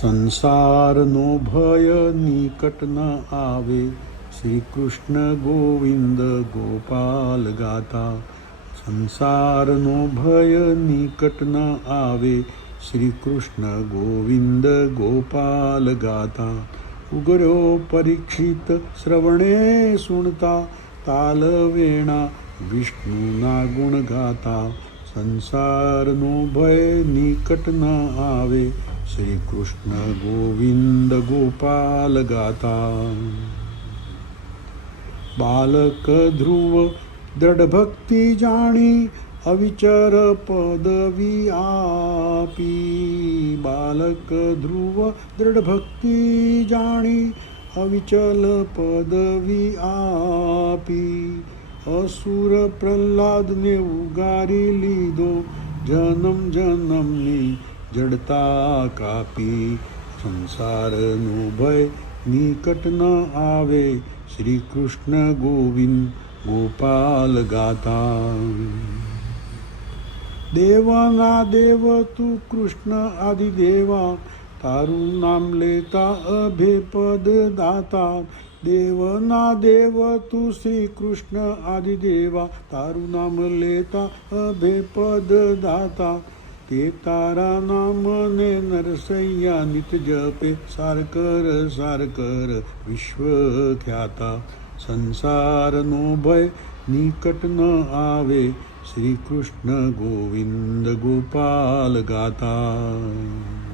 સંસારનો ભય નિકટ ન આવે, શ્રી કૃષ્ણ ગોવિંદ ગોપાલ ગાતા. સંસારનો ભય નિકટ ન આવે, શ્રી કૃષ્ણ ગોવિંદ ગોપાલ ગાતા. ઉગર્યો પરીક્ષિત શ્રવણે સુણતા, તાલવેણા વિષ્ણુના ગુણ ગાતા. સંસારનો ભય નિકટ ન આવે, શ્રી કૃષ્ણ ગોવિંદ ગોપાલ ગાતા. બાલક ધ્રુવ દ્રઢ ભક્તિ જાણી, અવિચર પદવી આપી. બાલક ધ્રુવ દ્રઢ ભક્તિ જાણી, અવિચલ પદવી આપી. અસુર પ્રહલાદને ઉગારી લીધો, જન્મ જન્મની જડતા કાપી. સંસારનો ભય નિકટ ન આવે, શ્રી કૃષ્ણ ગોવિંદ ગોપાલ ગાતા. દેવના દેવ તું કૃષ્ણ આદિદેવા, તારું નામ લેતા અભય પદ દાતા. દેવના દેવ તું શ્રી કૃષ્ણ આદિદેવા, તારું નામ લેતા અભય પદ દાતા. તે તારા નામને નરસૈયા નિત જપે, સાર કર વિશ્વ ખ્યાતા. સંસારનો ભય નિકટ ન આવે, શ્રી કૃષ્ણ ગોવિંદ ગોપાલ ગાતા.